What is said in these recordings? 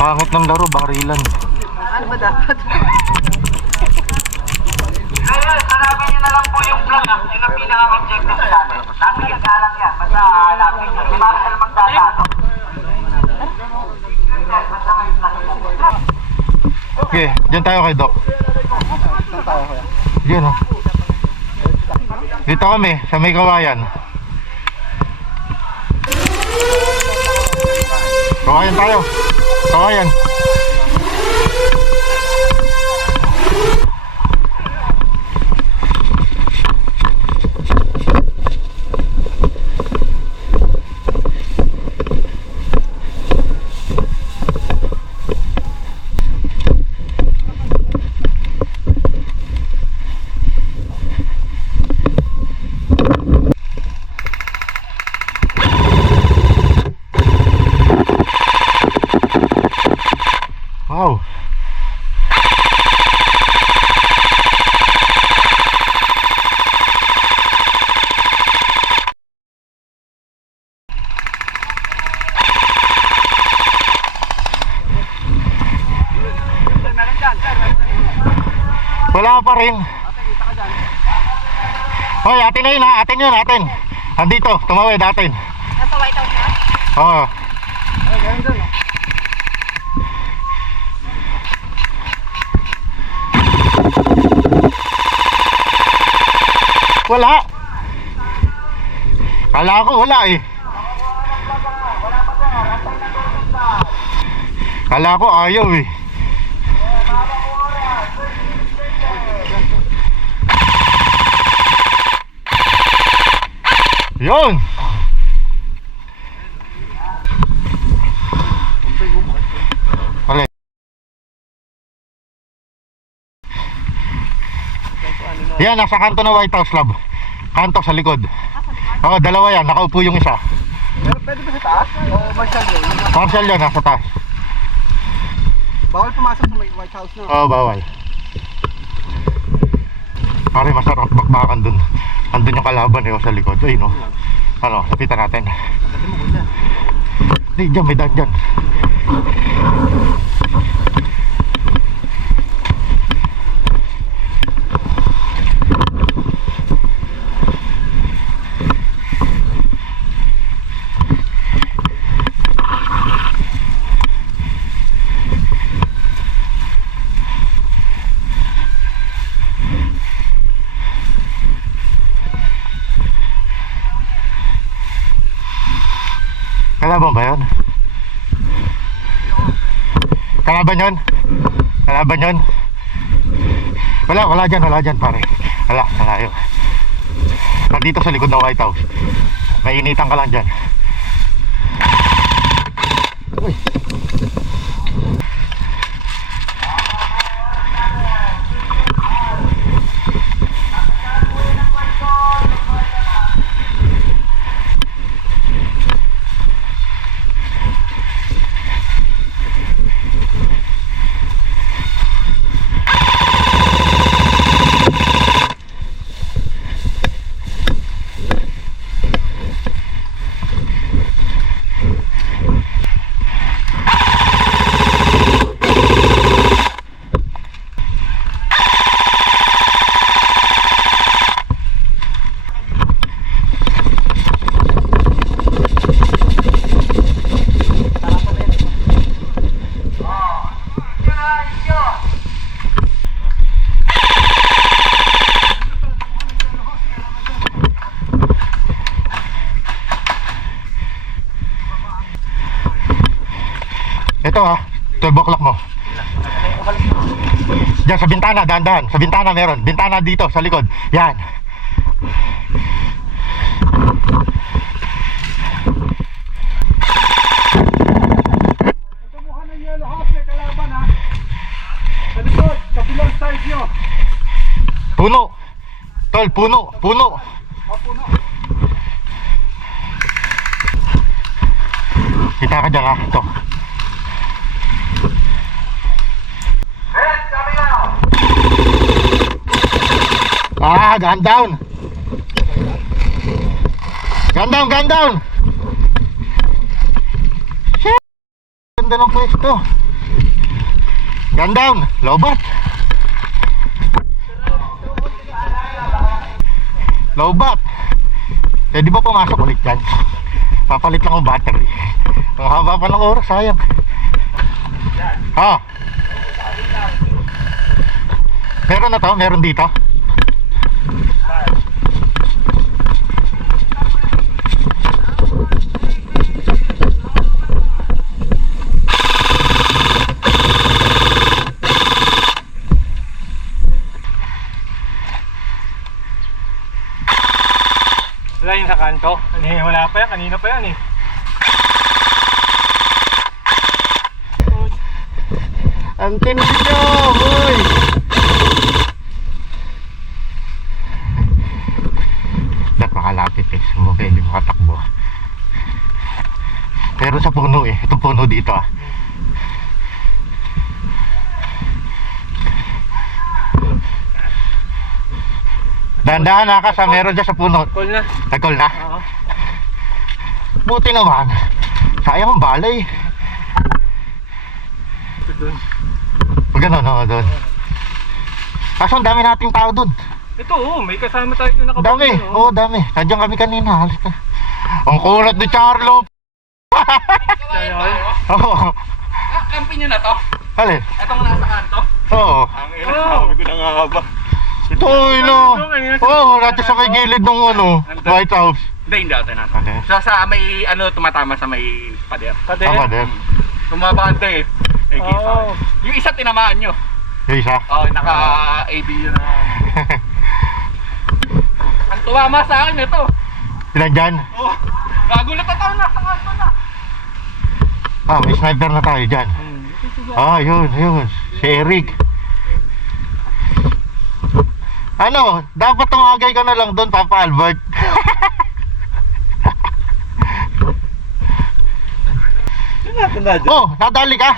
Pangit ng laro, barilan. Ano ba dapat? Ngayon, hanapin nyo na lang po yung vlog. Yun ang pinaka-objective namin. Nasa ka lang yan. Basta hanapin nyo. Si Marcel magdadano. Okay, dyan tayo kay Doc. Diyan oh. Dito kami, sa may kawayan. Kawayan tayo. Kawayan. Wow. Wala pa rin. Hoy, atin na yun ha. Atin yun, atin. Andito, tumawid atin. Nasa White House na? Oo. Wala. Kala ko wala eh. Kala ko ayaw eh. Yun. Wala. Yan, nasa kanto ng White House Club. Kanto sa likod. Oo, dalawa yan. Nakaupo yung isa. Pero pwede ba sa taas? O martial yun? Marshall yan, nasa taas. Bawal pumasok sa may White House no? Oo, bawal. Pare, masarap bakbakan dun. Andun yung kalaban eh, sa likod. Ay, no. Ano, lapitan natin. Hindi, dyan, may daan dyan. Kalaban ba yun? Kalaban yun? Kalaban yun? Wala dyan pare. Wala yun. Nandito sa likod ng White House. Mainitan ka lang dyan. Uy. Ito ha, 12 o'clock mo. Diyan sa bintana, dahan-dahan. Sa bintana meron. Bintana dito, sa likod. Yan. Ito mukha ng yellow house, may kalaban ha. Sa likod, kabilang side nyo. Puno. Tol, puno. O puno. Kita ka dyan ha, ito. Gun down. Gun down. Shit. Ganda ng pwesto. Yan down, lobat. Lobat. Eh di ba pumasok ulit yan? Papalit lang ang battery. Ang haba pa ng oras, sayang. Ha? Meron na to? Meron dito? Wala yun sa kanto. Wala pa yan. Kanina pa yan eh. Ang tindi nyo, boy! Dapat makalapit eh. Sumo pwede makatakbo. Pero sa puno eh. Itong puno dito ah. Dahan-dahan na ka sa meron dyan sa puno. Call na. Nag-call na? Oo. Buti naman. Sayang ang balay. Ito dun. Pag gano'n, no, doon. Kaso ang dami nating tao doon. Ito may kasama tayo doon nakabang. Dami, oo, dami. Nandiyan kami kanina, halos ka. Ang kulat ni Charlo. Oo. Kampi nyo na to? Alin? Itong nasa kanto? Oo. Ang ina, sabi ko na nga ba? Uy, no. Oo, natin sa may gilid ng ano, White House. Hindi ako natin. Okay. So sa may tumatama sa may pader. Tama din. Tumabante eh. Oo. Yung isa tinamaan nyo. Yung isa. Naka-AB yun na. Ang tumama sa akin ito. Ilan dyan? Gagulat na tayo nasa kanto na. May sniper na tayo dyan. Yun. Si Eric. Ano, dapat tumagay ka na lang doon, Papa Albert. Oh, nadali ka.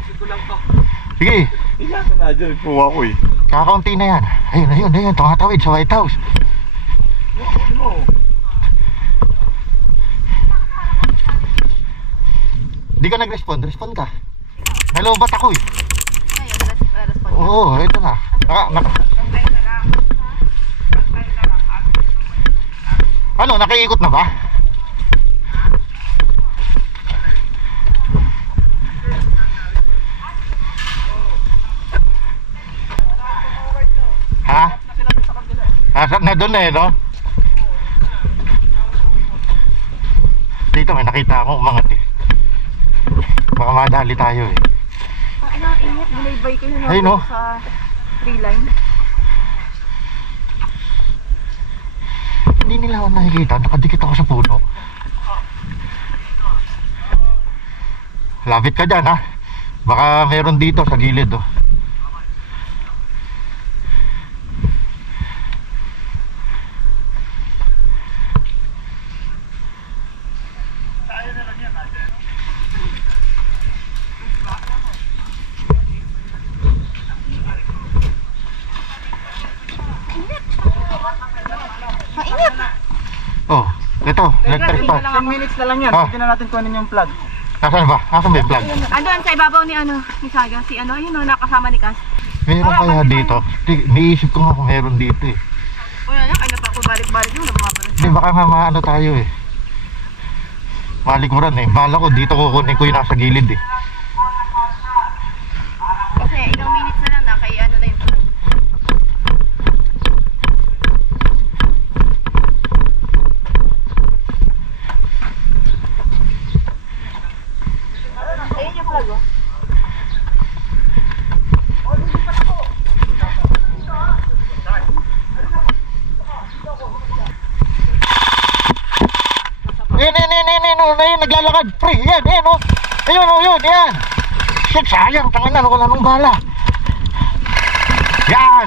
Pusin ko lang to. Sige, Hindi natin na dyan. Puwa ko eh. kakaunti na yan. Ayun, tumatawid sa White House. Di ka nag-respond, respond ka. Hello, ba't ako eh? Oo, ito na. Ano, nakiikot na ba? Ha? Na doon na eh, no? Dito may nakita akong umangat eh. Baka madali tayo eh. Ang init, binaybay kayo na Ayun, no? sa tree line. Hindi nila ako nakikita, nakadikit ako sa puno. Lapit ka dyan ha. Baka meron dito sa gilid oh. Mainit! Oh, ito, electric pa. 10 minutes na lang yan. Ah. Pwede na natin kunin yung plug. Nasaan ba? Nasaan ba yung plug? Andun sa ibabaw ni ni Saga, si ayun nakasama ni Cass. Meron kaya dito? Niisip ko nga kung meron dito eh. Wala na, kaya pa ako balik-balik yung nababalik. Hindi, baka maano tayo eh. Malikuran eh. Bala ko dito kukunin ko yung nasa gilid eh. Kasi ilang minutes na lang na, kaya na yung plug. Ayun yung plug oh. Ayun, naglalakad. Pre, yan, oh. Ayun, yan. Shit, sayang. Tangina, wala nung bala. Yan.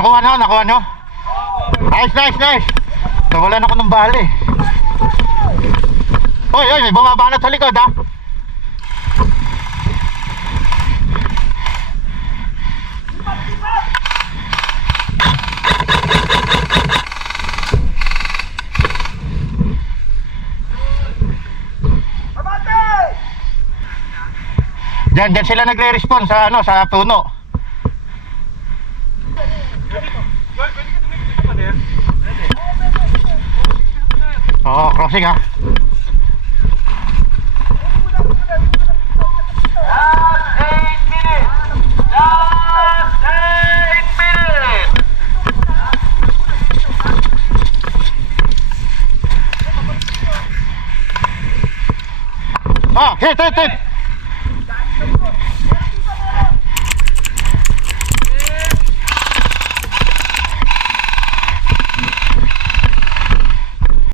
Nakuha nyo? Nice. Nawalan ako ng bala eh. Oy, may bumabanat sa likod ha. Diyan sila nagre-respond sa ano, sa puno. Oo, crossing ha. Last 8 minutes! Last 8 minutes! Ah, hit.